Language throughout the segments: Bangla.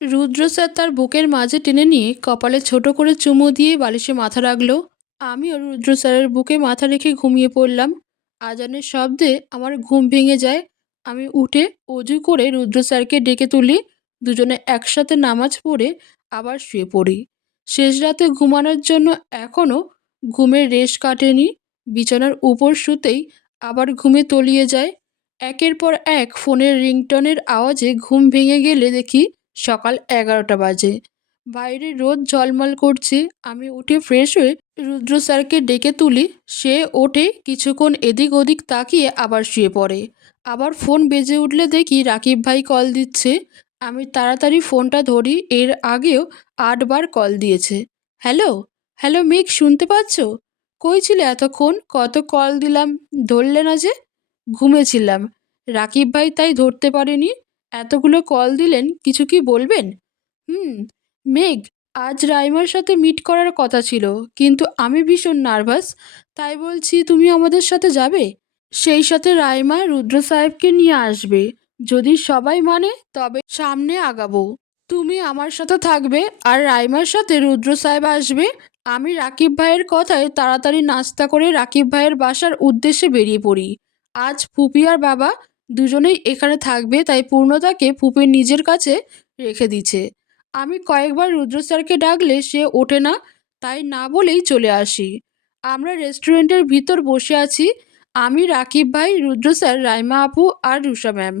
রুদ্র স্যার তার বুকের মাঝে টেনে নিয়ে কপালে ছোট করে চুমু দিয়ে বালিশে মাথা রাখলো। আমিও রুদ্র স্যারের বুকে মাথা রেখে ঘুমিয়ে পড়লাম। আজানের শব্দে আমার ঘুম ভেঙে যায়। আমি উঠে অজু করে রুদ্র স্যারকে ডেকে তুলি। দুজনে একসাথে নামাজ পড়ে আবার শুয়ে পড়ি। শেষ রাতে ঘুমানোর জন্য এখনও ঘুমের রেশ কাটেনি। বিছানার উপর শুতেই আবার ঘুমে তলিয়ে যায়। একের পর এক ফোনের রিংটনের আওয়াজে ঘুম ভেঙে গেলে দেখি সকাল 11টা বাজে। বাইরে রোদ ঝলমল করছে। আমি উঠে ফ্রেশ হয়ে রুদ্র স্যারকে ডেকে তুলি। সে ওঠে, কিছুক্ষণ এদিক ওদিক তাকিয়ে আবার শুয়ে পড়ে। আবার ফোন বেজে উঠলে দেখি রাকিব ভাই কল দিচ্ছে। আমি তাড়াতাড়ি ফোনটা ধরি। এর আগেও 8বার কল দিয়েছে। হ্যালো, হ্যালো মেঘ, শুনতে পাচ্ছ? কই ছিলে এতক্ষণ? কত কল দিলাম, ধরলে না যে? ঘুমেছিলাম। রাকিব ভাই তাই ধরতে পারেনি। এতগুলো কল দিলেন, কিছু কি বলবেন? হুম। মেঘ, আজ রাইমার সাথে মিট করার কথা ছিল, কিন্তু আমি ভীষণ নার্ভাস। তাই বলছি, তুমি আমাদের সাথে যাবে? সেই সাথে রাইমা রুদ্র সাহেবকে নিয়ে আসবে। যদি সবাই মানে তবে সামনে আগাবো। তুমি আমার সাথে থাকবে আর রাইমার সাথে রুদ্র সাহেব আসবে। আমি রাকিব ভাইয়ের কথায় তাড়াতাড়ি নাস্তা করে রাকিব ভাইয়ের বাসার উদ্দেশ্যে বেরিয়ে পড়ি। আজ ফুপি আর বাবা দুজনেই এখানে থাকবে, তাই পূর্ণতাকে ফুপির নিজের কাছে রেখে দিচ্ছে। আমি কয়েকবার রুদ্র স্যারকে ডাকলে সে ওঠে না, তাই না বলেই চলে আসি। আমরা রেস্টুরেন্টের ভিতর বসে আছি। আমি, রাকিব ভাই, রুদ্র স্যার, রাইমা আপু আর রুষা ম্যাম।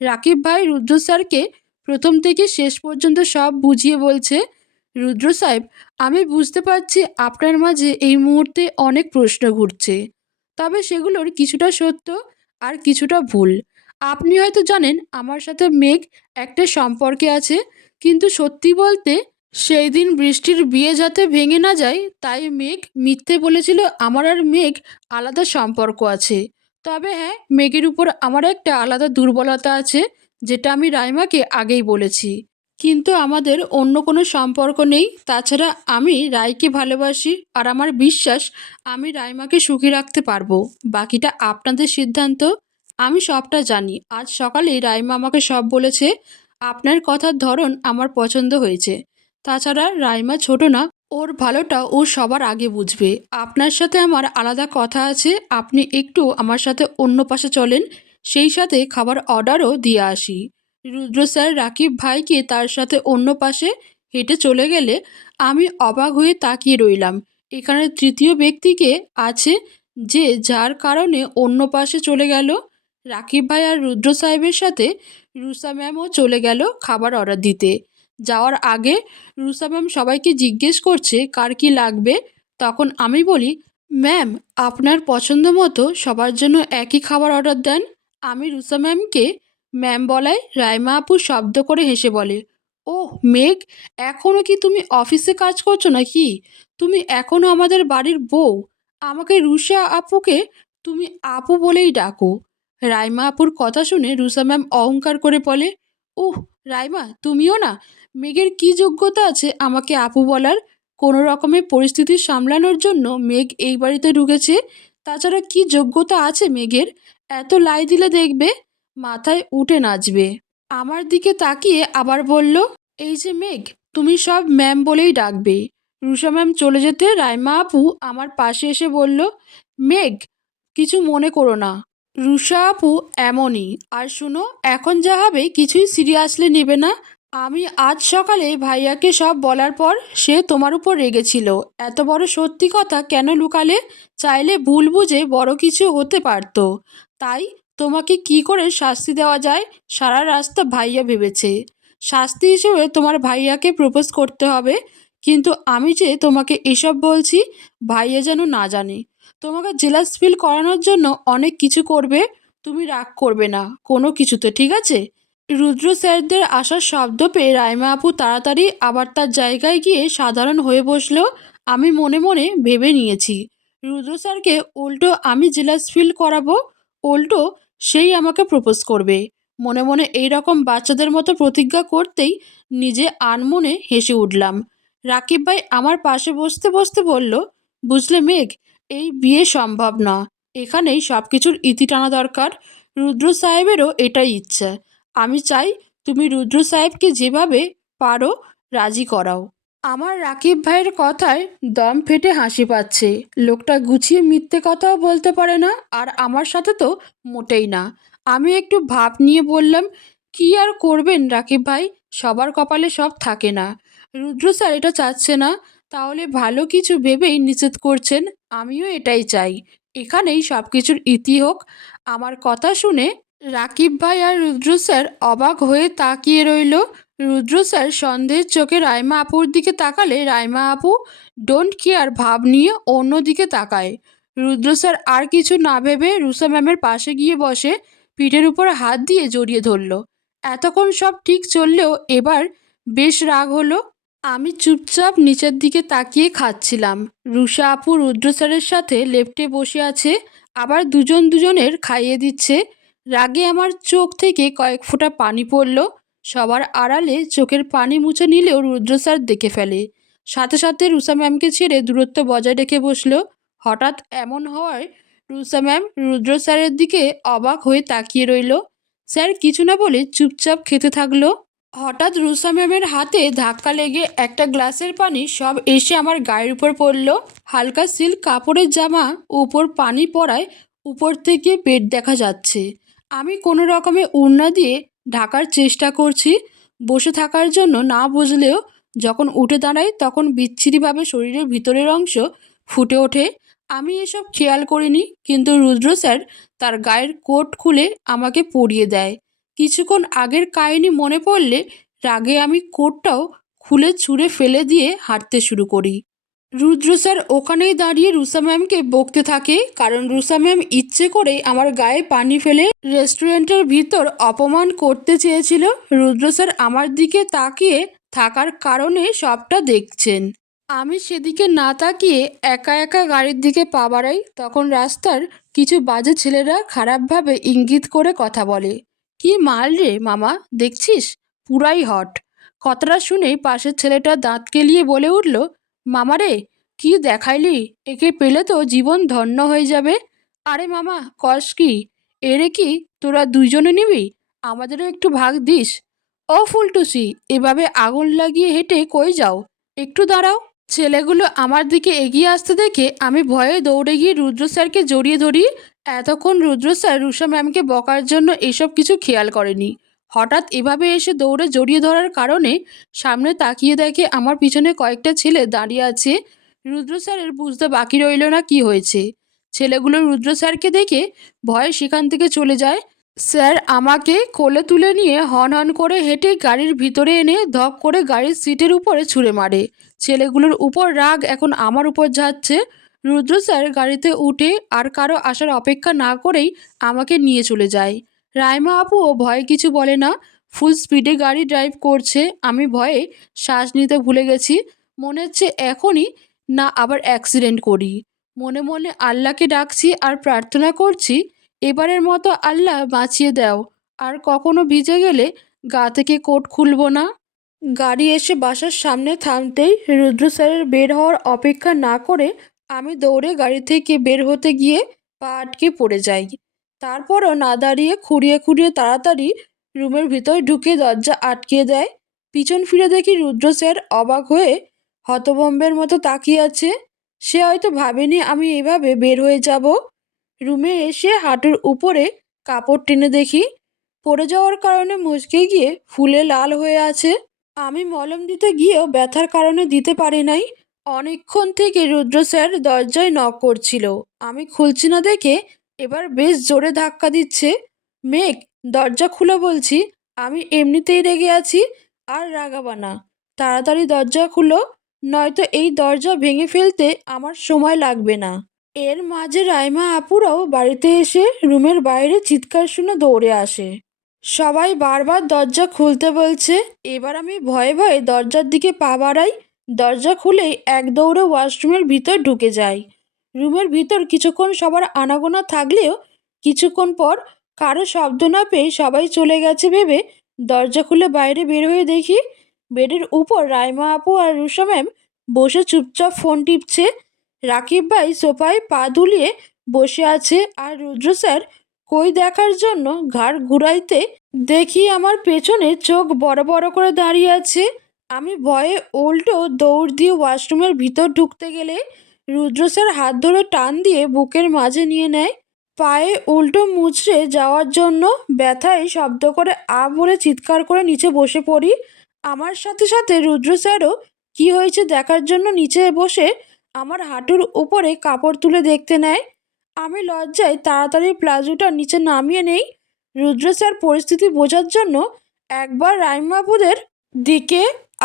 রাকিব ভাই রুদ্র স্যারকে প্রথম থেকে শেষ পর্যন্ত সব বুঝিয়ে বলছে। রুদ্র সাহেব, আমি বুঝতে পারছি আপনার মাঝে এই মুহূর্তে অনেক প্রশ্ন ঘুরছে, তবে সেগুলোর কিছুটা সত্য আর কিছুটা ভুল। আপনি হয়তো জানেন আমার সাথে মেঘ একটা সম্পর্কে আছে, কিন্তু সত্যি বলতে সেই দিন বৃষ্টির বিয়ে যাতে ভেঙে না যায় তাই মেঘ মিথ্যে বলেছিল আমার আর মেঘ আলাদা সম্পর্ক আছে। তবে হ্যাঁ, মেঘের উপর আমার একটা আলাদা দুর্বলতা আছে, যেটা আমি রাইমাকে আগেই বলেছি। কিন্তু আমাদের অন্য কোনো সম্পর্ক নেই। তাছাড়া আমি রায়কে ভালোবাসি আর আমার বিশ্বাস আমি রাইমাকে সুখী রাখতে পারবো। বাকিটা আপনাদের সিদ্ধান্ত। আমি সবটা জানি। আজ সকালেই রাইমা আমাকে সব বলেছে। আপনার কথার ধরন আমার পছন্দ হয়েছে। তাছাড়া রাইমা ছোট না, ওর ভালোটা ও সবার আগে বুঝবে। আপনার সাথে আমার আলাদা কথা আছে। আপনি একটু আমার সাথে অন্য পাশে চলেন, সেই সাথে খাবার অর্ডারও দিয়ে আসি। রুদ্র স্যার রাকিব ভাইকে তার সাথে অন্য পাশে হেঁটে চলে গেলে আমি অবাক হয়ে তাকিয়ে রইলাম। এখানে তৃতীয় ব্যক্তিকে আছে যে যার কারণে অন্য পাশে চলে গেল। রাকিব ভাই আর রুদ্র সাহেবের সাথে রুষা ম্যামও চলে গেল খাবার অর্ডার দিতে। যাওয়ার আগে রুষা ম্যাম সবাইকে জিজ্ঞেস করছে কার কি লাগবে। তখন আমি বলি, ম্যাম, আপনার পছন্দ মতো সবার জন্য একই খাবার অর্ডার দেন। আমি রুষা ম্যামকে ম্যাম বলায় রাইমা আপু শব্দ করে হেসে বলে, ওহ মেঘ, এখনও কি তুমি অফিসে কাজ করছো নাকি? তুমি এখনও আমাদের বাড়ির বউ। আমাকে রুষা আপুকে তুমি আপু বলেই ডাকো। রাইমা আপুর কথা শুনে রুষা ম্যাম অহংকার করে বলে, উহ রাইমা, তুমিও না? মেঘের কি যোগ্যতা আছে আমাকে আপু বলার? কোনো রকমের পরিস্থিতি সামলানোর জন্য মেঘ এই বাড়িতে ঢুকেছে। তাছাড়া কি যোগ্যতা আছে মেঘের? এত লাই দিলে দেখবে মাথায় উঠে নাচবে। আমার দিকে তাকিয়ে আবার বলল, এই যে মেঘ, তুমি সব ম্যাম বলেই ডাকবে। রুষা ম্যাম চলে যেতে রাইমা আপু আমার পাশে এসে বলল, মেঘ, কিছু মনে করো না। রুষা আপু এমনই। আর শুনো, এখন যা হবে কিছুই সিরিয়াসলি নেবে না। আমি আজ সকালে ভাইয়াকে সব বলার পর সে তোমার উপর রেগেছিল। এত বড় সত্যি কথা কেন লুকালে? চাইলে ভুল বুঝে বড় কিছু হতে পারতো। তাই তোমাকে কি করে শাস্তি দেওয়া যায় সারা রাস্তা ভাইয়া ভেবেছে। শাস্তি হিসেবে তোমার ভাইয়াকে প্রপোজ করতে হবে। কিন্তু আমি যে তোমাকে এসব বলছি ভাইয়া যেন না জানে। তোমাকে জেলাস ফিল করানোর জন্য অনেক কিছু করবে। তুমি রাগ করবে না কোনো কিছুতে, ঠিক আছে? রুদ্র স্যারদের আসার শব্দ পেয়ে রাইমা আপু তাড়াতাড়ি আবার তার জায়গায় গিয়ে সাধারণ হয়ে বসলো। আমি মনে মনে ভেবে নিয়েছি, রুদ্র স্যারকে উল্টো আমি জেলাস ফিল করাবো। উল্টো সেই আমাকে প্রপোজ করবে। মনে মনে এই রকম বাচ্চাদের মতো প্রতিজ্ঞা করতেই নিজে আনমনে হেসে উঠলাম। রাকিব ভাই আমার পাশে বসতে বসতে বলল, বুঝলে মেঘ, এই বিয়ে সম্ভব না। এখানেই সব কিছুর ইতি টানা দরকার। রুদ্র সাহেবেরও এটাই ইচ্ছা। আমি চাই তুমি রুদ্র সাহেবকে যেভাবে পারো রাজি করাও। আমার রাকিব ভাইয়ের কথায় দম ফেটে হাসি পাচ্ছে। লোকটা গুছিয়ে মিথ্যে কথাও বলতে পারে না, আর আমার সাথে তো মোটেই না। আমি একটু ভাব নিয়ে বললাম, কি আর করবেন রাকিব ভাই, সবার কপালে সব থাকে না। রুদ্র স্যার এটা চাচ্ছে না, তাহলে ভালো কিছু ভেবেই নিষেধ করছেন। আমিও এটাই চাই, এখানেই সব কিছুর ইতি হোক। আমার কথা শুনে রাকিব ভাই আর রুদ্র স্যার অবাক হয়ে তাকিয়ে রইল। রুদ্র স্যার সন্দেহের চোখে রাইমা আপুর দিকে তাকালে রাইমা আপু ডোন্ট কেয়ার ভাব নিয়ে অন্য দিকে তাকায়। রুদ্র স্যার আর কিছু না ভেবে রুষা ম্যামের পাশে গিয়ে বসে পিঠের উপর হাত দিয়ে জড়িয়ে ধরল। এতক্ষণ সব ঠিক চললেও এবার বেশ রাগ হলো। আমি চুপচাপ নিচের দিকে তাকিয়ে খাচ্ছিলাম। রুষা আপু রুদ্র স্যারের সাথে লেফটে বসে আছে, আবার দুজন দুজনের খাইয়ে দিচ্ছে। রাগে আমার চোখ থেকে কয়েক ফোঁটা পানি পড়ল। সবার আড়ালে চোখের পানি মুছে নিলেও রুদ্র স্যার দেখে ফেলে। সাথে সাথে রুষা ম্যামকে ছেড়ে দূরত্ব বজায় রেখে বসলো। হঠাৎ এমন হওয়ায় রুষা ম্যাম রুদ্র স্যারের দিকে অবাক হয়ে তাকিয়ে রইল। স্যার কিছু না বলে চুপচাপ খেতে থাকলো। হঠাৎ রুষা ম্যামের হাতে ধাক্কা লেগে একটা গ্লাসের পানি সব এসে আমার গায়ের উপর পড়ল। হালকা সিল্ক কাপড়ের জামা উপর পানি পড়ায় উপর থেকে পেট দেখা যাচ্ছে। আমি কোনো রকমে ওড়না দিয়ে ঢাকার চেষ্টা করছি, বসে থাকার জন্য না বুঝলেও যখন উঠে দাঁড়াই তখন বিচ্ছিরিভাবে শরীরের ভিতরের অংশ ফুটে ওঠে। আমি এসব খেয়াল করিনি, কিন্তু রুদ্র স্যার তার গায়ের কোট খুলে আমাকে পরিয়ে দেয়। কিছুক্ষণ আগের কাহিনী মনে পড়লে রাগে আমি কোটটাও খুলে ছুঁড়ে ফেলে দিয়ে হাঁটতে শুরু করি। রুদ্র স্যার ওখানেই দাঁড়িয়ে রুষা ম্যামকে বকতে থাকে, কারণ রুষা ম্যাম ইচ্ছে করেই আমার গায়ে পানি ফেলে রেস্টুরেন্টের ভিতর অপমান করতে চেয়েছিল। রুদ্র স্যার আমার দিকে তাকিয়ে থাকার কারণে সবটা দেখছেন। আমি সেদিকে না তাকিয়ে একা একা গাড়ির দিকে পা বাড়াই। তখন রাস্তার কিছু বাজে ছেলেরা খারাপভাবে ইঙ্গিত করে কথা বলে, কি মাল রে মামা, দেখছিস পুরাই হট। কথাটা শুনেই পাশের ছেলেটা দাঁত কেলিয়ে বলে উঠল, মামারে কি দেখাইলি, একে পেলে তো জীবন ধন্য হয়ে যাবে। আরে মামা কস কি, এরে কি তোরা দুইজনে নিবি, আমাদেরও একটু ভাগ দিস। ও ফুলটুসি, এভাবে আগুন লাগিয়ে হেঁটে কই যাও, একটু দাঁড়াও। ছেলেগুলো আমার দিকে এগিয়ে আসতে দেখে আমি ভয়ে দৌড়ে গিয়ে রুদ্র স্যারকে জড়িয়ে ধরি। এতক্ষণ রুদ্র স্যার রুষা ম্যামকে বকার জন্য এসব কিছু খেয়াল করেনি। হঠাৎ এভাবে এসে দৌড়ে জড়িয়ে ধরার কারণে সামনে তাকিয়ে দেখে আমার পিছনে কয়েকটা ছেলে দাঁড়িয়ে আছে। রুদ্র স্যারের বুঝতে বাকি রইল না কি হয়েছে। ছেলেগুলো রুদ্র স্যারকে দেখে ভয়ে সেখান থেকে চলে যায়। স্যার আমাকে কোলে তুলে নিয়ে হন হন করে হেঁটে গাড়ির ভিতরে এনে ধপ করে গাড়ির সিটের উপরে ছুঁড়ে মারে। ছেলেগুলোর উপর রাগ এখন আমার উপর যাচ্ছে। রুদ্র স্যার গাড়িতে উঠে আর কারো আসার অপেক্ষা না করেই আমাকে নিয়ে চলে যায়। রাইমা আপুও ভয়ে কিছু বলে না, ফুল স্পিডে গাড়ি ড্রাইভ করছে। আমি ভয়ে শ্বাস নিতে ভুলে গেছি, মনে হচ্ছে এখনই না আবার অ্যাক্সিডেন্ট করি। মনে মনে আল্লাহকে ডাকছি আর প্রার্থনা করছি, এবারের মতো আল্লাহ বাঁচিয়ে দাও, আর কখনো ভিজে গেলে গা থেকে কোট খুলবো না। গাড়ি এসে বাসার সামনে থামতেই রুদ্র স্যারের বের হওয়ার অপেক্ষা না করে আমি দৌড়ে গাড়ি থেকে বের হতে গিয়ে পা আটকে পড়ে যাই। তারপরও না দাঁড়িয়ে খুঁড়িয়ে খুঁড়িয়ে তাড়াতাড়ি রুমের ভিতর ঢুকে দরজা আটকে দেয়। পিছন ফিরে দেখি রুদ্র স্যার অবাক হয়ে হতভম্বের মতো তাকিয়ে আছে। সে হয়তো ভাবেনি আমি এভাবে বের হয়ে যাব। রুমে এসে হাঁটুর উপরে কাপড় টেনে দেখি পড়ে যাওয়ার কারণে মুচকে গিয়ে ফুলে লাল হয়ে আছে। আমি মলম দিতে গিয়েও ব্যথার কারণে দিতে পারি নাই। অনেকক্ষণ থেকে রুদ্র স্যার দরজায় নক করছিল, আমি খুলছি না দেখে এবার বেশ জোরে ধাক্কা দিচ্ছে। মেঘ, দরজা খুলে বলছি, আমি এমনিতেই রেগে আছি, আর রাগাবা না। তাড়াতাড়ি দরজা খুলো, নয়তো এই দরজা ভেঙে ফেলতে আমার সময় লাগবে না। এর মাঝে রাইমা আপুরাও বাড়িতে এসে রুমের বাইরে চিৎকার শুনে দৌড়ে আসে। সবাই বারবার দরজা খুলতে বলছে। এবার আমি ভয়ে ভয়ে দরজার দিকে পা বাড়াই। দরজা খুলেই এক দৌড়ে ওয়াশরুমের ভিতর ঢুকে যাই। রুমের ভিতর কিছুক্ষণ সবার আনাগোনা থাকলেও কিছুক্ষণ পর কারো শব্দ না পেয়ে সবাই চলে গেছে ভেবে দরজা খুলে বাইরে বের হয়ে দেখি বেডের উপর রাইমা আপু আর রুষা ম্যাম বসে চুপচাপ ফোন টিপছে। রাকিব ভাই সোফায় পা দুলিয়ে বসে আছে, আর রুদ্র স্যার কই দেখার জন্য ঘাড় ঘুরাইতে দেখি আমার পেছনে চোখ বড় বড় করে দাঁড়িয়ে আছে। আমি ভয়ে উল্টো দৌড় দিয়ে ওয়াশরুমের ভিতর ঢুকতে গেলে রুদ্র স্যার হাত ধরে টান দিয়ে বুকের মাঝে নিয়ে নেয়। পায়ে উল্টো মুচড়ে যাওয়ার জন্য ব্যথায় শব্দ করে বলে চিৎকার করে নিচে বসে পড়ি। আমার সাথে সাথে রুদ্র স্যারও কী হয়েছে দেখার জন্য নিচে বসে আমার হাঁটুর উপরে কাপড় তুলে দেখতে নেয়। আমি লজ্জায় তাড়াতাড়ি প্লাজোটা নিচে নামিয়ে নেই। রুদ্র স্যার পরিস্থিতি বোঝার জন্য একবার রাইমাপুদের দিকে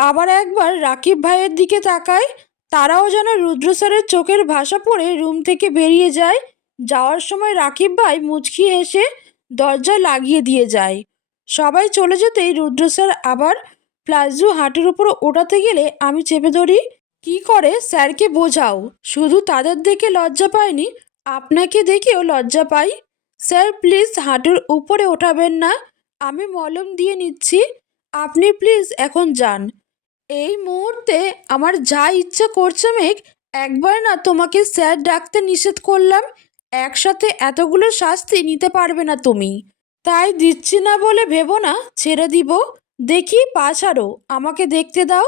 আবার একবার রাকিব ভাইয়ের দিকে তাকায়। তারাও যেন রুদ্র স্যারের চোখের ভাষা পড়ে রুম থেকে বেরিয়ে যায়। যাওয়ার সময় রাকিব ভাই মুচকি হেসে দরজা লাগিয়ে দিয়ে যায়। সবাই চলে যেতেই রুদ্র স্যার আবার প্লাজো হাঁটুর উপর ওঠাতে গেলে আমি চেপে ধরি। কি করে স্যারকে বোঝাও, শুধু তাদের দেখে লজ্জা পাইনি, আপনাকে দেখেও লজ্জা পাই। স্যার প্লিজ হাঁটুর উপরে ওঠাবেন না, আমি মলম দিয়ে নিচ্ছি, আপনি প্লিজ এখন যান। এই মুহূর্তে আমার যা ইচ্ছে করছে মেঘ, একবার না তোমাকে স্যার ডাকতে নিষেধ করলাম, একসাথে এতগুলো শাস্তি নিতে পারবে না তুমি। তাই দিচ্ছি না বলে ভেবো না ছেড়ে দিব। দেখি পা ছাড়ো, আমাকে দেখতে দাও।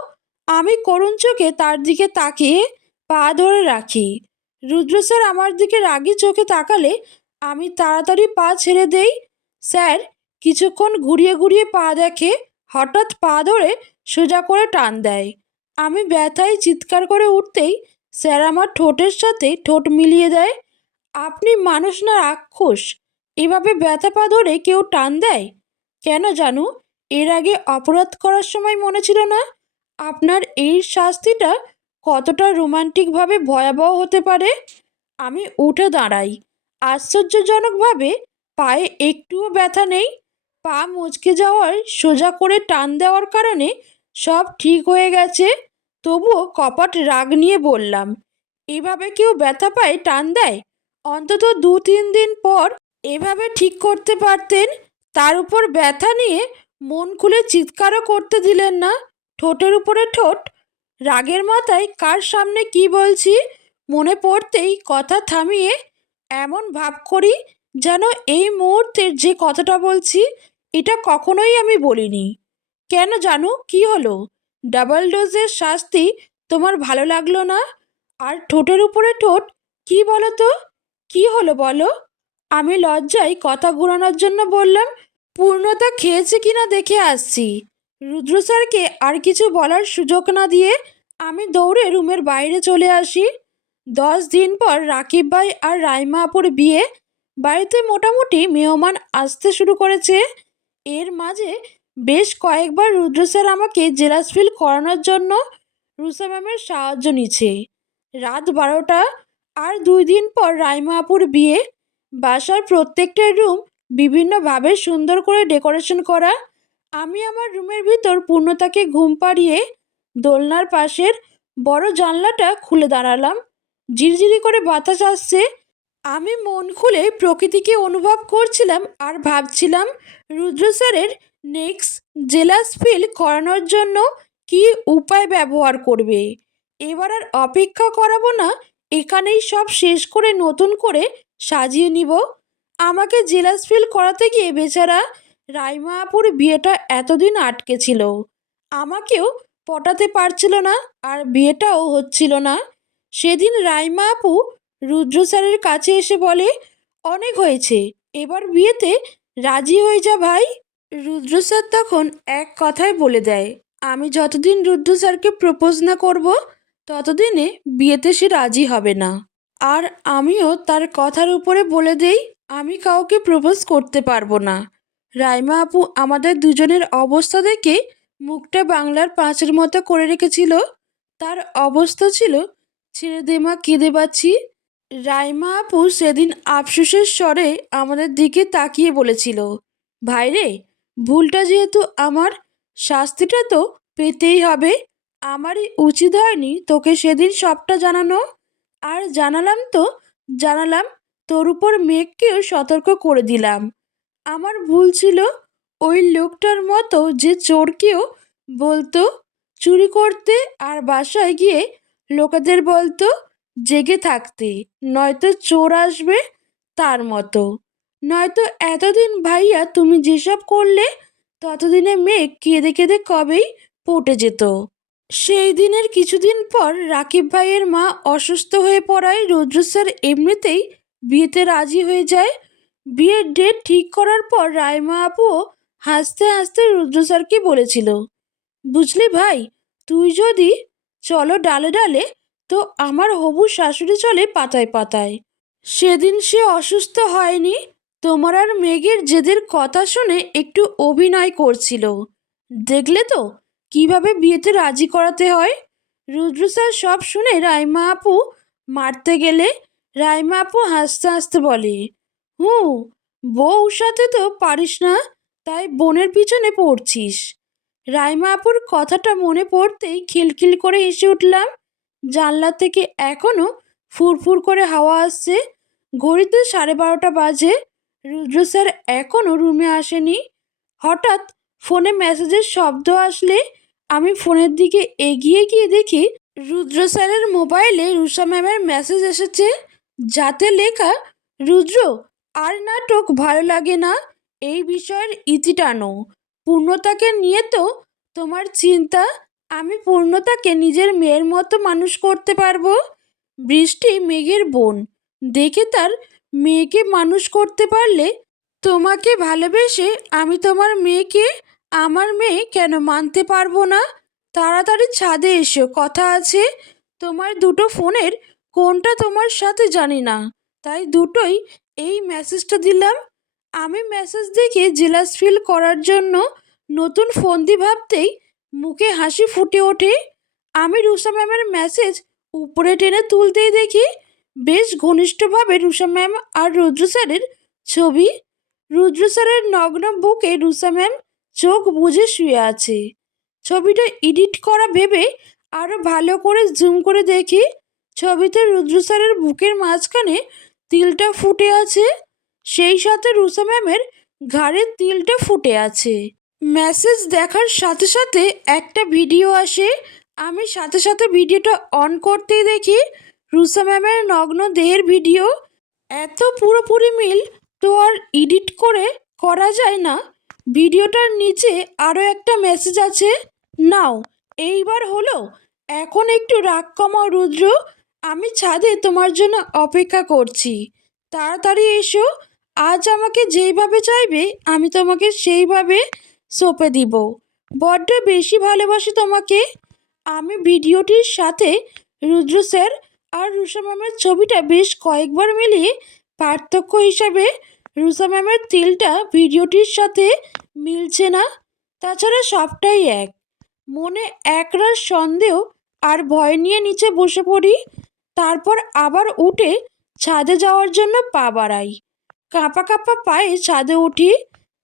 আমি করুণ চোখে তার দিকে তাকিয়ে পা ধরে রাখি। রুদ্র স্যার আমার দিকে রাগি চোখে তাকালে আমি তাড়াতাড়ি পা ছেড়ে দেই। স্যার কিছুক্ষণ ঘুরিয়ে ঘুরিয়ে পা দেখে, হঠাৎ পা ধরে সোজা করে টান দেয়। আমি ব্যথায় চিৎকার করে উঠতেই স্যার আমার ঠোঁটের সাথে ঠোঁট মিলিয়ে দেয়। আপনি মানুষ না রাক্ষস? এভাবে ব্যথা পা ধরে কেউ টান দেয়? কেন জানু, এর আগে অপরাধ করার সময় মনে ছিল না আপনার এই শাস্তিটা কতটা রোমান্টিকভাবে ভয়াবহ হতে পারে? আমি উঠে দাঁড়াই। আশ্চর্যজনকভাবে পায়ে একটুও ব্যথা নেই। পা মুচকে যাওয়ার সোজা করে টান দেওয়ার কারণে সব ঠিক হয়ে গেছে। তবুও কপাট রাগ নিয়ে বললাম, এভাবে কেউ ব্যথা পায় টান দেয়? অন্তত 2-3 দিন পর এভাবে ঠিক করতে পারতেন। তার উপর ব্যথা নিয়ে মন খুলে চিৎকারও করতে দিলেন না। ঠোঁটের উপরে ঠোঁট, রাগের মাথায় কার সামনে কি বলছি মনে পড়তেই কথা থামিয়ে এমন ভাব করি যেন এই মুহূর্তের যে কথাটা বলছি এটা কখনোই আমি বলিনি। কেন জানো কি হলো? ডাবল ডোজের শাস্তি তোমার ভালো লাগলো না? আর ঠোঁটের উপরে ঠোঁট, কি বলো তো, কি হলো বলো? আমি লজ্জায় কথা ঘুরানোর জন্য বললাম, পূর্ণতা খেয়েছে কিনা দেখে আসছি। রুদ্র স্যারকে আর কিছু বলার সুযোগ না দিয়ে আমি দৌড়ে রুমের বাইরে চলে আসি। 10 দিন পর রাকিব ভাই আর রাইমা আপুর বিয়ে। বাড়িতে মোটামুটি মেহমান আসতে শুরু করেছে। এর মাঝে বেশ কয়েকবার রুদ্র স্যার আমাকে জেলাস ফিল করানোর জন্য রুসা ম্যামের সাহায্য নিচ্ছে। রাত 12টা, আর 2 দিন পর রাইমা আপুর বিয়ে। বাসার প্রত্যেকটা রুম বিভিন্নভাবে সুন্দর করে ডেকোরেশন করা। আমি আমার রুমের ভিতর পূর্ণতাকে ঘুম পাড়িয়ে দোলনার পাশের বড় জানলাটা খুলে দাঁড়ালাম। ঝিরঝিরি করে বাতাস আসছে। আমি মন খুলে প্রকৃতিকে অনুভব করছিলাম আর ভাবছিলাম রুদ্র স্যারের নেক্সট জেলাস ফিল করানোর জন্য কি উপায় ব্যবহার করবে। এবার আর অপেক্ষা করাবো না, এখানেই সব শেষ করে নতুন করে সাজিয়ে নিব। আমাকে জেলাস ফিল করাতে গিয়ে বেচারা রাইমা আপুর বিয়েটা এতদিন আটকে ছিল। আমাকেও পটাতে পারছিল না, আর বিয়েটাও হচ্ছিল না। সেদিন রাইমা আপু রুদ্র স্যারের কাছে এসে বলে, অনেক হয়েছে, এবার বিয়েতে রাজি হয়ে যা ভাই। রুদ্র স্যার তখন এক কথায় বলে দেয়, আমি যতদিন রুদ্র স্যারকে প্রপোজ না করব ততদিনে বিয়েতে সে রাজি হবে না। আর আমিও তার কথার উপরে বলে দেই, আমি কাউকে প্রপোজ করতে পারবো না। রাইমা আপু আমাদের দুজনের অবস্থা দেখে মুখটা বাংলার পাঁচের মতো করে রেখেছিল। তার অবস্থা ছিল, ছেড়ে দে মা, কেঁদে পাচ্ছি। রাইমা আপু সেদিন আফসোসের স্বরে আমাদের দিকে তাকিয়ে বলেছিল, ভাইরে, ভুলটা যেহেতু আমার, শাস্তিটা তো পেতেই হবে। আমারই উচিত হয়নি তোকে সেদিন সবটা জানানো। আর জানালাম, তোর উপর মেঘকেও সতর্ক করে দিলাম। আমার ভুল ছিল। ওই লোকটার মতো যে চোরকেও বলতো চুরি করতে, আর বাসায় গিয়ে লোকেদের বলতো জেগে থাকতে, নয়তো চোর আসবে, তার মতো। নয়তো এতদিন ভাইয়া তুমি যেসব করলে, ততদিনে মেঘ কেঁদে কেঁদে কবেই পটে যেত। সেই দিনের কিছুদিন পর রাকিব ভাইয়ের মা অসুস্থ হয়ে পড়ায় রুদ্র স্যার এমনিতেই বিয়েতে রাজি হয়ে যায়। বিয়ের ডেট ঠিক করার পর রাইমা আপুও হাসতে হাসতে রুদ্র স্যারকে বলেছিল, বুঝলি ভাই, তুই যদি চলো ডালে ডালে, তো আমার হবু শাশুড়ি চলে পাতায় পাতায়। সেদিন সে অসুস্থ হয়নি, তোমার আর মেঘের জেদের কথা শুনে একটু অভিনয় করছিল। দেখলে তো কিভাবে বিয়েতে রাজি করাতে হয়। রুদ্র স্যার সব শুনে রাইমা আপু মারতে গেলে রাইমা আপু হাসতে হাসতে বলে, হুঁ, বউ সাথে তো পারিস না, তাই বোনের পিছনে পড়ছিস। রাইমা আপুর কথাটা মনে পড়তেই খিলখিল করে হেসে উঠলাম। জানলা থেকে এখনো ফুরফুর করে হাওয়া আসছে। ঘড়িতে 12:30 বাজে। রুদ্র স্যার এখনো রুমে আসেনি। হঠাৎ ফোনে মেসেজের শব্দ আসলে আমি ফোনের দিকে এগিয়ে গিয়ে দেখি রুদ্র স্যারের মোবাইলে রুষা ম্যামের মেসেজ এসেছে, যাতে লেখা, রুদ্র, আর নাটক ভালো লাগে না, এই বিষয়ের ইতি টানো। পূর্ণতাকে নিয়ে তো তোমার চিন্তা, আমি পূর্ণতাকে নিজের মেয়ের মতো মানুষ করতে পারবো। বৃষ্টি মেঘের বোন, দেখে তার মেয়েকে মানুষ করতে পারলে, তোমাকে ভালোবেসে আমি তোমার মেয়েকে আমার মেয়ে কেন মানতে পারবো না। তাড়াতাড়ি ছাদে এসো, কথা আছে। তোমার দুটো ফোনের কোনটা তোমার সাথে জানি না, তাই দুটোই এই মেসেজটা দিলাম। আমি মেসেজ দেখে জেলাস ফিল করার জন্য নতুন ফোন দি ভাবতেই মুখে হাসি ফুটে ওঠে। আমি রুষা ম্যামের মেসেজ উপরে টেনে তুলতেই দেখি বেশ ঘনিষ্ঠভাবে রুষা ম্যাম আর রুদ্র স্যারের ছবি। রুদ্র স্যারের নগ্ন বুকে রুষা ম্যাম চোখ বুজে শুয়ে আছে। ছবিটা এডিট করা ভেবে আরও ভালো করে জুম করে দেখি, ছবিতে রুদ্র স্যারের বুকের মাঝখানে তিলটা ফুটে আছে, সেই সাথে রুষা ম্যামের ঘাড়ের তিলটা ফুটে আছে। মেসেজ দেখার সাথে সাথে একটা ভিডিও আসে। আমি সাথে সাথে ভিডিওটা অন করতেই দেখি রুষা ম্যামের নগ্ন দেহের ভিডিও। এত পুরোপুরি মিল তো আর এডিট করে করা যায় না। ভিডিওটার নিচে আরও একটা মেসেজ আছে, নাও, এইবার হলো, এখন একটু রাগ কমাও রুদ্র, আমি ছাদে তোমার জন্য অপেক্ষা করছি, তাড়াতাড়ি এসো। আজ আমাকে যেইভাবে চাইবে আমি তোমাকে সেইভাবে সঁপে দিব, বড্ড বেশি ভালোবাসি তোমাকে। আমি ভিডিওটির সাথে রুদ্র স্যার আর রুষা ম্যামের ছবিটা বেশ কয়েকবার মিলিয়ে পার্থক্য হিসাবে রুষা ম্যামের তিলটা ভিডিওটির সাথে মিলছে না, তাছাড়া সবটাই এক। মনে একরাশ সন্দেহ আর ভয় নিয়ে নিচে বসে পড়ি। তারপর আবার উঠে ছাদে যাওয়ার জন্য পা বাড়াই। কাঁপা কাঁপা পায়ে ছাদে উঠি।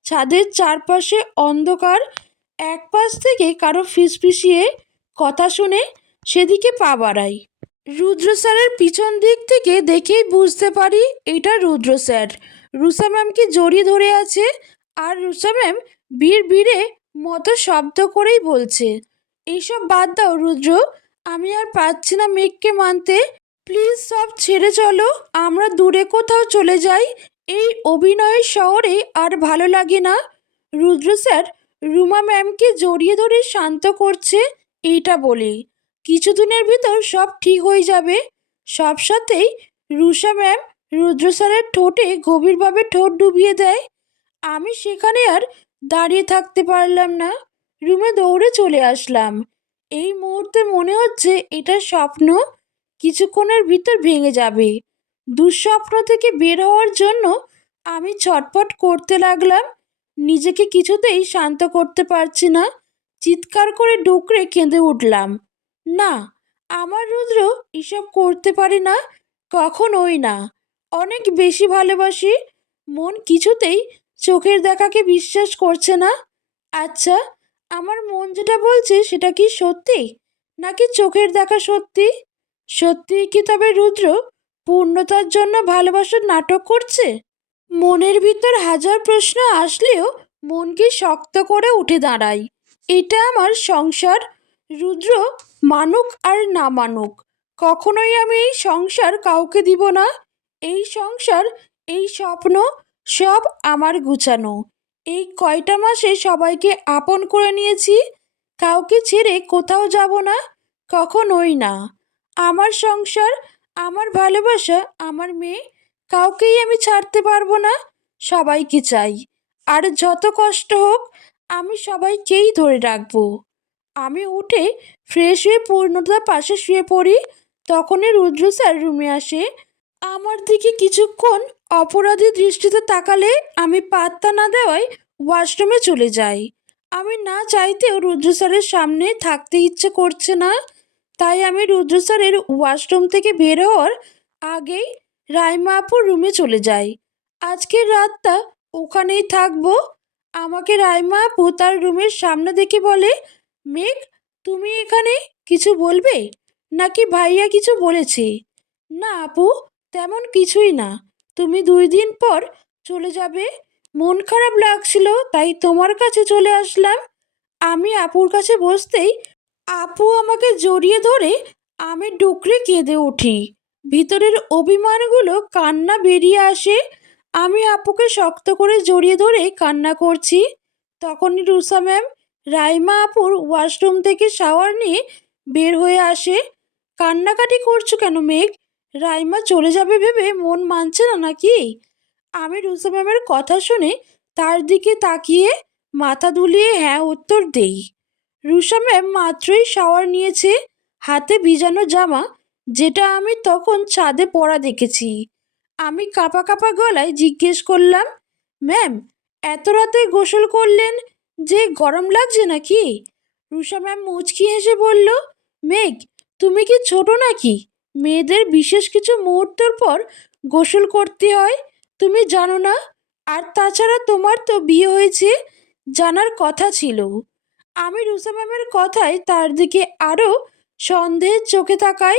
ছাদের চারপাশে অন্ধকার। এক পাশ থেকে কারো ফিসফিসিয়ে কথা শুনে সেদিকে পা বাড়াই। রুদ্র স্যারের পিছন দিক থেকে দেখেই বুঝতে পারি এটা রুদ্র স্যার। রুষা ম্যামকে জড়িয়ে ধরে আছে, আর রুষা ম্যাম বীর বীরে মতো শব্দ করেই বলছে, এইসব বাদ দাও রুদ্র, আমি আর পাচ্ছি না মেঘকে মানতে, প্লিজ সব ছেড়ে চলো, আমরা দূরে কোথাও চলে যাই, এই অভিনয়ের শহরে আর ভালো লাগে না। রুদ্র স্যার রুমা ম্যামকে জড়িয়ে ধরে শান্ত করছে, এইটা বলে, কিছুদিনের ভিতর সব ঠিক হয়ে যাবে। সব সাথেই রুষা ম্যাম রুদ্র স্যারের ঠোঁটে গভীরভাবে ঠোঁট ডুবিয়ে দেয়। আমি সেখানে আর দাঁড়িয়ে থাকতে পারলাম না, রুমে দৌড়ে চলে আসলাম। এই মুহূর্তে মনে হচ্ছে এটা স্বপ্ন, কিছুক্ষণের ভিতর ভেঙে যাবে। দুঃস্বপ্ন থেকে বের হওয়ার জন্য আমি ছটফট করতে লাগলাম, নিজেকে কিছুতেই শান্ত করতে পারছি না। চিৎকার করে ডুকরে কেঁদে উঠলাম, না, আমার রুদ্র এসব করতে পারে না, কখনোই না, অনেক বেশি ভালোবাসি। মন কিছুতেই চোখের দেখাকে বিশ্বাস করছে না। আচ্ছা, আমার মন যেটা বলছে সেটা কি সত্যি, নাকি চোখের দেখা সত্যি? সত্যিই কি তবে রুদ্র পূর্ণতার জন্য ভালোবাসার নাটক করছে? মনের ভিতর হাজার প্রশ্ন আসলেও মনকে শক্ত করে উঠে দাঁড়াই। এটা আমার সংসার, রুদ্র মানুক আর না মানুক, কখনোই আমি এই সংসার কাউকে দিব না। এই সংসার, এই স্বপ্ন, সব আমার গুছানো। এই কয়টা মাসে সবাইকে আপন করে নিয়েছি, কাউকে ছেড়ে কোথাও যাব না, কখনোই না। আমার সংসার, আমার ভালোবাসা, আমার মেয়ে, কাউকেই আমি ছাড়তে পারবো না। সবাইকে চাই। আর যত কষ্ট হোক, আমি সবাইকেই ধরে রাখবো। আমি উঠে ফ্রেশ হয়ে পূর্ণতার পাশে শুয়ে পড়ি। তখনই রুদ্র স্যার রুমে আসে। আমার দিকে কিছুক্ষণ অপরাধী দৃষ্টিতে তাকালে আমি পাত্তা না দেওয়ায় ওয়াশরুমে চলে যাই। আমি না চাইতেও রুদ্র স্যারের সামনে থাকতে ইচ্ছে করছে না। তাই আমি রুদ্র স্যারের ওয়াশরুম থেকে বের হওয়ার আগেই রাইমা আপুর রুমে চলে যাই। আজকের রাতটা ওখানেই থাকবো। আমাকে রাইমা আপু তার রুমের সামনে দেখে বলে, মেঘ, তুমি এখানে কিছু বলবে নাকি ভাইয়া কিছু বলেছে? না আপু, তেমন কিছুই না। তুমি 2 দিন পর চলে যাবে, মন খারাপ লাগছিল তাই তোমার কাছে চলে আসলাম। আমি আপুর কাছে বসতেই আপু আমাকে জড়িয়ে ধরে আমি ডুকরে কেঁদে উঠি। ভিতরের অভিমানগুলো কান্না বেরিয়ে আসে। আমি আপুকে শক্ত করে জড়িয়ে ধরে কান্না করছি। তখনই রুষা ম্যাম রাইমা আপুর ওয়াশরুম থেকে শাওয়ার নিয়ে বের হয়ে আসে। কান্নাকাটি করছো কেন মেঘ? রাইমা চলে যাবে ভেবে মন মানছে না নাকি? আমি রুষা ম্যামের কথা শুনে তার দিকে তাকিয়ে মাথা দুলিয়ে হ্যাঁ উত্তর দেই। রুষা ম্যাম মাত্রই শাওয়ার নিয়েছে, হাতে ভিজানো জামা, যেটা আমি তখন ছাদে পরা দেখেছি। আমি কাঁপা কাঁপা গলায় জিজ্ঞেস করলাম, ম্যাম, এত রাতে গোসল করলেন যে, গরম লাগছে নাকি? রুষা ম্যাম মুচকি হেসে বলল, মেঘ, তুমি কি ছোট নাকি? মেয়েদের বিশেষ কিছু মুহূর্তের পর গোসল করতে হয়, তুমি জানো না? আর তাছাড়া তোমার তো বিয়ে হয়েছে, জানার কথা ছিল। আমি রুষা ম্যামের কথায় তার দিকে আরও সন্দেহের চোখে তাকাই।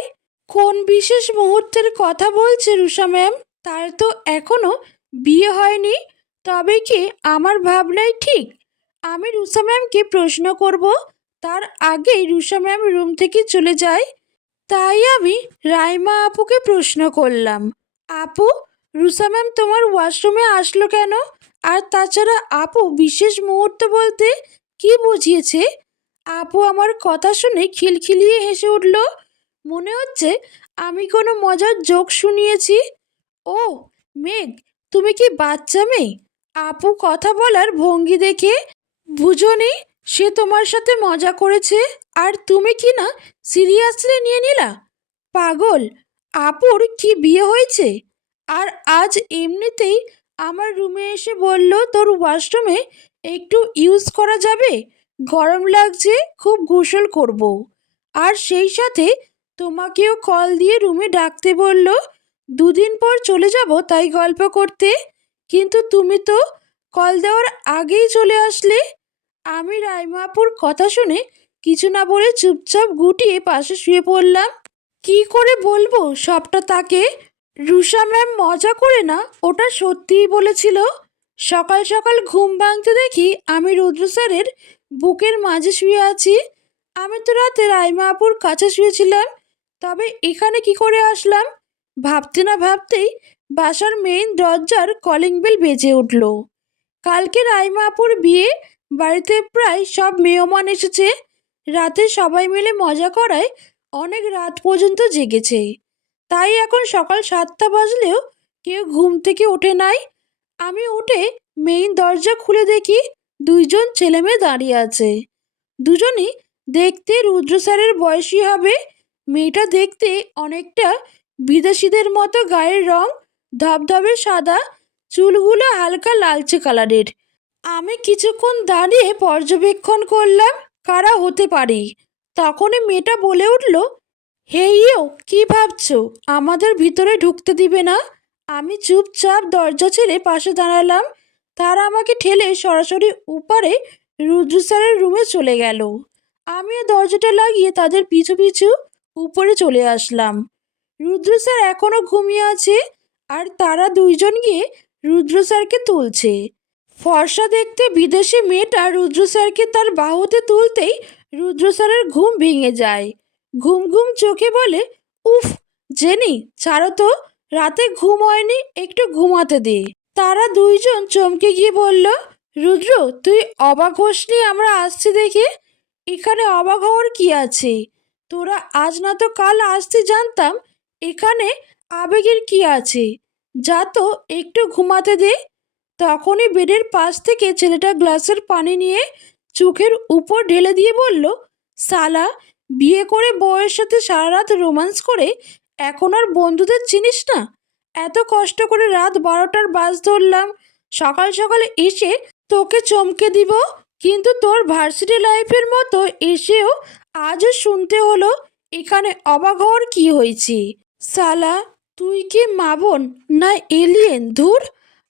কোন বিশেষ মুহূর্তের কথা বলছে রুষা ম্যাম? তার তো এখনো বিয়ে হয়নি। তবে কি আমার ভাবনাই ঠিক? আমি রুষা ম্যামকে প্রশ্ন করব তার আগেই রুষা ম্যাম রুম থেকে চলে যায়। তাই আমি রাইমা আপুকে প্রশ্ন করলাম, আপু, রুষা ম্যাম তোমার ওয়াশরুমে আসলো কেন? আর তাছাড়া আপু বিশেষ মুহূর্ত বলতে কি বুঝিয়েছে? আপু আমার কথা শুনে খিলখিলিয়ে হেসে উঠল। মনে হচ্ছে আমি কোনো মজার জোক শুনিয়েছি। ও মেঘ, তুমি কি বাচ্চা মেয়ে? আপু কথা বলার ভঙ্গি দেখে বুঝোনি সে তোমার সাথে মজা করেছে, আর তুমি কি না সিরিয়াসলি নিয়ে নিলা? পাগল, আপুর কি বিয়ে হয়েছে? আর আজ এমনিতেই আমার রুমে এসে বলল তোর ওয়াশরুমে একটু ইউজ করা যাবে, গরম লাগছে, খুব গোসল করব। আর সেই সাথে তোমাকেও কল দিয়ে রুমে ডাকতে বলল, 2 দিন পর চলে যাব তাই গল্প করতে। কিন্তু তুমি তো কল দেওয়ার আগেই চলে আসলে। আমি রাইমা আপুর কথা শুনে কিছু না বলে চুপচাপ গুটিয়ে পাশে শুয়ে পড়লাম। কি করে বলবো সবটা তাকে? রুষা ম্যাম মজা করে না, ওটা সত্যিই বলেছিল। সকাল সকাল ঘুম ভাঙতে দেখি আমি রুদ্র স্যারের বুকের মাঝে শুয়ে আছি। আমি তো রাতে রাইমা আপুর কাছে শুয়েছিলাম, তবে এখানে কি করে আসলাম? ভাবতে না ভাবতেই বাসার মেইন দরজার কলিং বেল বেজে উঠল। কালকে রাইমা আপুর বিয়ে, বাড়িতে প্রায় সব মেহমান এসেছে। রাতে সবাই মিলে মজা করায় অনেক রাত পর্যন্ত জেগেছে। তাই এখন সকাল 7টা বাজলেও কেউ ঘুম থেকে ওঠে নাই। আমি উঠে মেইন দরজা খুলে দেখি 2জন ছেলেমেয়ে দাঁড়িয়ে আছে। দুজনই দেখতে রুদ্র স্যারের বয়সী হবে। মেয়েটা দেখতে অনেকটা বিদেশিদের মতো, গায়ের রং ধবধবে সাদা, চুলগুলো হালকা লালচে কালারের। আমি কিছুক্ষণ দাঁড়িয়ে পর্যবেক্ষণ করলাম কারা হতে পারে। তখনই মেয়েটা বলে উঠল, হে ইও, কি ভাবছো আমাদের ভিতরে ঢুকতে দিবে না? আমি চুপচাপ দরজা ছেড়ে পাশে দাঁড়ালাম। তারা আমাকে ঠেলে সরাসরি উপরে রুদ্র স্যারের রুমে চলে গেল। আমিও দরজাটা লাগিয়ে তাদের পিছু পিছু উপরে চলে আসলাম। রুদ্র স্যার এখনো ঘুমিয়ে আছে, আর তারা 2জন গিয়ে রুদ্র স্যারকে তুলছে। ফর্সা দেখতে বিদেশি মেয়েটা রুদ্র স্যারকে তার বাহুতে তুলতেই রুদ্র স্যারের ঘুম ভেঙে যায়। ঘুম ঘুম চোখে বলে, উফ জেনি, ছাড়ো তো, রাতে ঘুম হয়নি, একটু ঘুমাতে দে। তারা 2জন চমকে গিয়ে বলল, রুদ্র, তুই অবাক হোসনি আমরা আসছি দেখে? এখানে অবাক হওয়ার কি আছে? তোরা আজ না তো কাল আসতে জানতাম। এখানে আবেগের কি আছে? যা তো একটু ঘুমাতে দে। তখনই বেডের পাশ থেকে ছেলেটা গ্লাসের পানি নিয়ে চোখের উপর ঢেলে দিয়ে বলল, সালা, বিয়ে করে বউয়ের সাথে সারা রাত রোম্যান্স করে এখন আর বন্ধুদের চিনিস না? এত কষ্ট করে রাত 12টার বাস ধরলাম সকাল সকালে এসে তোকে চমকে দিব, কিন্তু তোর ভার্সিটি লাইফের মতো এসেও আজও শুনতে হলো এখানে অবাক হওয়ার কি হয়েছে। সালা, তুই কি মাবন না এলিয়েন? ধুর!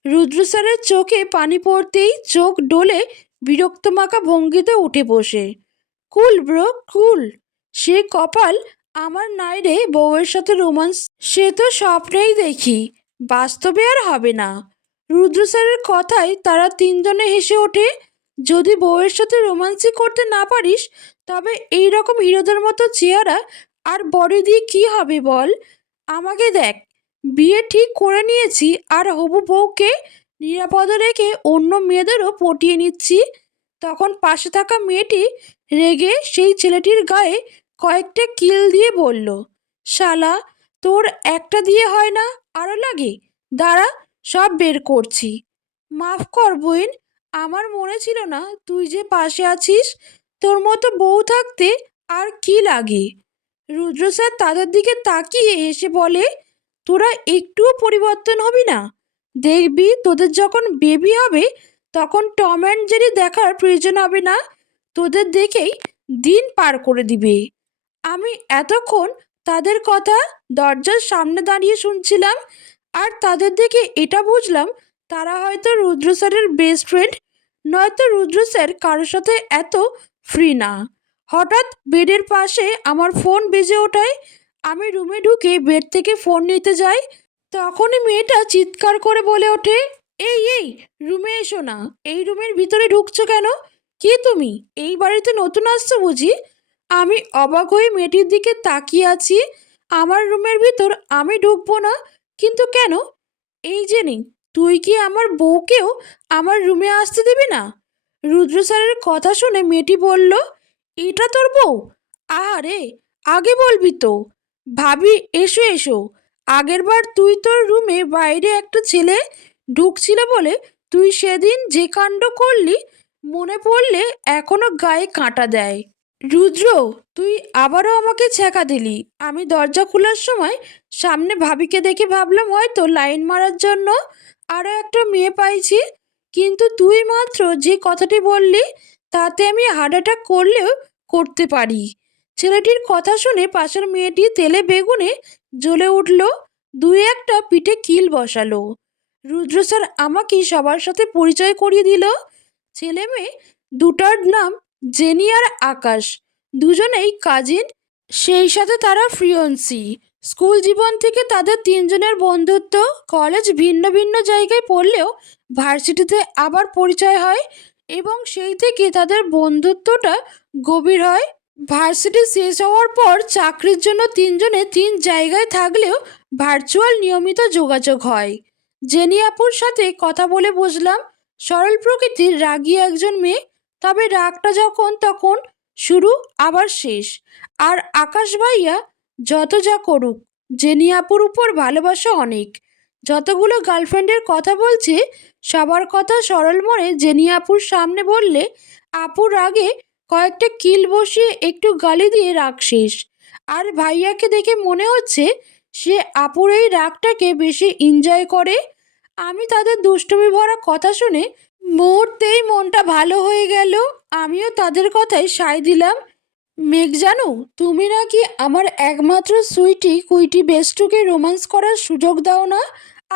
রুদ্র স্যারের চোখে পানি পড়তেই চোখ ডলে বিরক্ত মাখা ভঙ্গিতে উঠে বসে। কুল ব্রো, কুল। সে কপাল আমার নাই রে বউয়ের সাথে রোমান্স। সে তো স্বপ্নেই দেখি, বাস্তবে আর হবে না। রুদ্র স্যারের কথায় তারা তিনজনে হেসে ওঠে। যদি বউয়ের সাথে রোমান্সই করতে না পারিস, তবে এই রকম হিরোদের মতো চেহারা আর বডি দিয়ে কি হবে বল? আমাকে দেখ, বিয়ে ঠিক করে নিয়েছি আর হবু বউকে নিরাপদে রেখে অন্য মেয়েদেরও পটিয়ে নিচ্ছি। তখন পাশে থাকা মেয়েটি রেগে সেই ছেলেটির গায়ে কয়েকটা কিল দিয়ে বলল, শালা, তোর একটা দিয়ে হয় না, আরও লাগে? দাঁড়া, সব বের করছি। মাফ কর বোন, আমার মনে ছিল না তুই যে পাশে আছিস। তোর মতো বউ থাকতে আর কি লাগে? রুদ্র স্যার তাদের দিকে তাকিয়ে এসে বলে, তোরা একটুও পরিবর্তন হবি না। দেখবি তোদের যখন বেবি হবে তখন টম অ্যান্ড জেরি দেখার প্রয়োজন হবে না, তোদের দেখেই দিন পার করে দিবে। আমি এতক্ষণ তাদের কথা দরজার সামনে দাঁড়িয়ে শুনছিলাম, আর তাদের দেখে এটা বুঝলাম তারা হয়তো রুদ্র স্যারের বেস্ট ফ্রেন্ড, নয়তো রুদ্র স্যার কারোর সাথে এত ফ্রি না। হঠাৎ বেডের পাশে আমার ফোন বেজে ওঠায়। আমি রুমে ঢুকে বেড থেকে ফোন নিতে যাই, তখনই মেয়েটা চিৎকার করে বলে ওঠে, এই এই, রুমে এসো না। এই রুমের ভিতরে ঢুকছো কেন? কে তুমি? এই বাড়িতে নতুন আসছো বুঝি? আমি অবাক হয়ে মেয়েটির দিকে তাকিয়ে আছি। আমার রুমের ভিতর আমি ঢুকবো না? কিন্তু কেন? এই জেনি, তুই কি আমার বউকেও আমার রুমে আসতে দিবি না? রুদ্র স্যারের কথা শুনে মেয়েটি বলল, এটা তোর বউ? আহারে, আগে বলবি তো। ভাবি, এসো এসো। আগেরবার তুই তোর রুমে বাইরে একটা ছেলে ঢুকছিল বলে তুই সেদিন যে কাণ্ড করলি, মনে পড়লে এখনো গায়ে কাঁটা দেয়। রুদ্র, তুই আবারও আমাকে ছ্যাঁকা দিলি। আমি দরজা খোলার সময় সামনে ভাবিকে দেখে ভাবলাম হয়তো লাইন মারার জন্য আরও একটা মেয়ে পাইছি, কিন্তু তুই মাত্র যে কথাটি বললি তাতে আমি হার্ট অ্যাটাক করলেও করতে পারি। ছেলেটির কথা শুনে পাশের মেয়েটি তেলে বেগুনে জ্বলে উঠল, দুই একটা পিঠে কিল বসালো। রুদ্র স্যার আমাকে সবার সাথে পরিচয় করিয়ে দিল। ছেলে মেয়ে দুটার নাম জেনি আর আকাশ, দুজনেই কাজিন, সেই সাথে তারা ফ্রিয়ন্সি। স্কুল জীবন থেকে তাদের তিনজনের বন্ধুত্ব। কলেজ ভিন্ন ভিন্ন জায়গায় পড়লেও ভার্সিটিতে আবার পরিচয় হয় এবং সেই থেকে তাদের বন্ধুত্বটা গভীর হয়। ভার্সিটি শেষ হওয়ার পর চাকরির জন্য তিনজনে তিন জায়গায় থাকলেও ভার্চুয়াল নিয়মিত যোগাযোগ হয়। জেনি আপুর সাথে কথা বলে বুঝলাম সরল প্রকৃতির রাগী একজন মেয়ে, তবে রাগটা যখন তখন শুরু আবার শেষ। আর আকাশ ভাইয়া যত যা করুক, জেনি আপুর উপর ভালোবাসা অনেক। যতগুলো গার্লফ্রেন্ডের কথা বলছে সবার কথা সরল মনে জেনি আপুর সামনে বললে আপুর রাগে কয়েকটা কিল বসিয়ে একটু গালি দিয়ে রাগ শেষ। আর ভাইয়াকে দেখে মনে হচ্ছে সে আপুর এই রাগটাকে বেশি এনজয় করে। আমি তাদের দুষ্টুমি ভরা কথা শুনে মুহূর্তেই মনটা ভালো হয়ে গেল। আমিও তাদের কথায় সায় দিলাম। মেঘ, জানো তুমি নাকি আমার একমাত্র সুইটি কুইটি বেস্টুকে রোম্যান্স করার সুযোগ দাও না?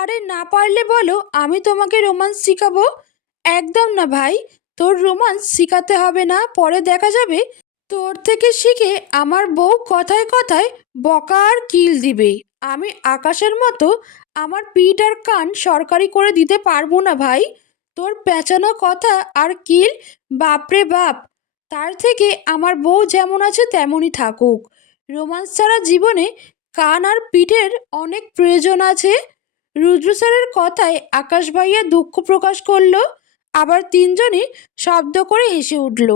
আরে না পারলে বলো, আমি তোমাকে রোম্যান্স শিখাবো। একদম না ভাই, তোর রোম্যান্স শিখাতে হবে না, পরে দেখা যাবে তোর থেকে শিখে আমার বউ কথায় কথায় বকা আর কিল দিবে। আমি আকাশের মতো আমার পিঠ আর কান সরকারি করে দিতে পারবো না ভাই। তোর পেঁচানো কথা আর কিল, বাপরে বাপ। তার থেকে আমার বউ যেমন আছে তেমনই থাকুক। রোমান্স ছাড়া জীবনে কান আর পিঠের অনেক প্রয়োজন আছে। রুদ্র স্যারের কথায় আকাশ ভাইয়া দুঃখ প্রকাশ করলো, আবার তিনজনই শব্দ করে হেসে উঠল।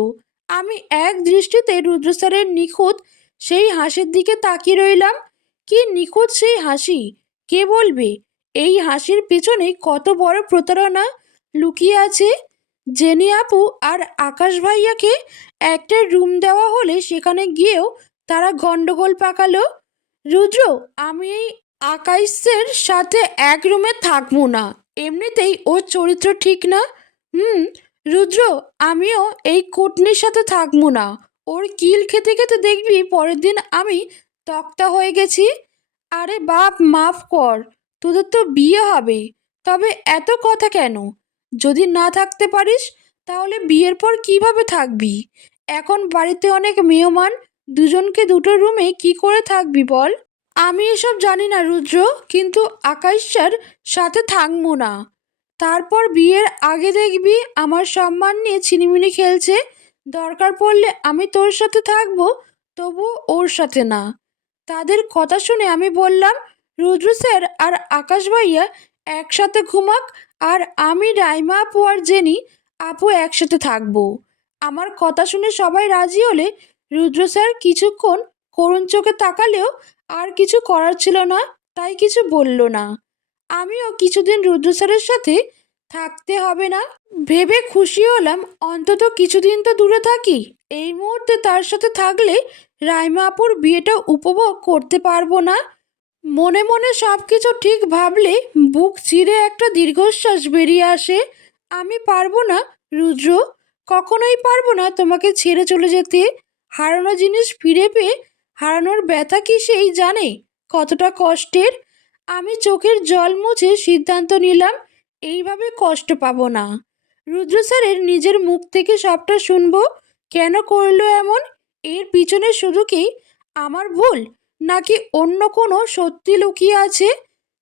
আমি এক দৃষ্টিতে রুদ্র স্যারের নিখুঁত সেই হাসির দিকে তাকিয়ে রইলাম। কি নিখুঁত সেই হাসি! কে বলবে এই হাসির পেছনে কত বড় প্রতারণা লুকিয়ে আছে? জেনি আপু আর আকাশ ভাইয়াকে একটা রুম দেওয়া হলে সেখানে গিয়েও তারা গন্ডগোল পাকালো। রুদ্র, আমি এই আকাশের সাথে এক রুমে থাকবো না। এমনিতেই ওর চরিত্র ঠিক না। হুম। রুদ্র, আমিও এই কুটনির সাথে থাকবো না। ওর কিল খেতে খেতে দেখবি পরের দিন আমি তক্তা হয়ে গেছি। আরে বাপ, মাফ কর, তোদের তো বিয়ে হবে। তবে এত কথা কেন? যদি না থাকতে পারিস তাহলে বিয়ের পর কিভাবে থাকবি? এখন বাড়িতে অনেক মেহমান, দুজনকে দুটো রুমে কি করে থাকবি বল? আমি এসব জানি না রুদ্র, কিন্তু আকাশের সাথে থাকবো না। তারপর বিয়ের আগে দেখবি আমার সম্মান নিয়ে ছিনিমিনি খেলছে। দরকার পড়লে আমি তোর সাথে থাকবো, তবু ওর সাথে না। তাদের কথা শুনে আমি বললাম, রুদ্র স্যার আর আকাশ ভাইয়া একসাথে ঘুমাক, আর আমি রাইমা আপু আর জেনি আপু একসাথে থাকবো। আমার কথা শুনে সবাই রাজি হলে রুদ্র স্যার কিছুক্ষণ করুণ চোখে তাকালেও আর কিছু করার ছিল না, তাই কিছু বলল না। আমিও কিছুদিন রুদ্র স্যারের সাথে থাকতে হবে না ভেবে খুশি হলাম। অন্তত কিছুদিন তো দূরে থাকি। এই মুহূর্তে তার সাথে থাকলে রাইমা আপুর বিয়েটা উপভোগ করতে পারবো না। মনে মনে সব কিছু ঠিক ভাবলে বুক চিরে একটা দীর্ঘশ্বাস বেরিয়ে আসে। আমি পারবো না রুদ্র, কখনোই পারবো না তোমাকে ছেড়ে চলে যেতে। হারানো জিনিস ফিরে পেয়ে হারানোর ব্যথা কি সেই জানে কতটা কষ্টের? আমি চোখের জল মুছে সিদ্ধান্ত নিলাম এইভাবে কষ্ট পাবো না। রুদ্র স্যারের নিজের মুখ থেকে সবটা শুনবো। কেন করলো এমন? এর পিছনে শুধু কি আমার ভুল, নাকি অন্য কোনো সত্যি লুকিয়ে আছে?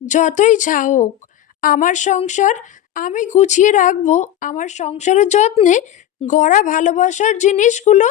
যতই যা হোক, আমার সংসার আমি গুছিয়ে রাখবো। আমার সংসারের যত্নে গড়া ভালোবাসার জিনিসগুলো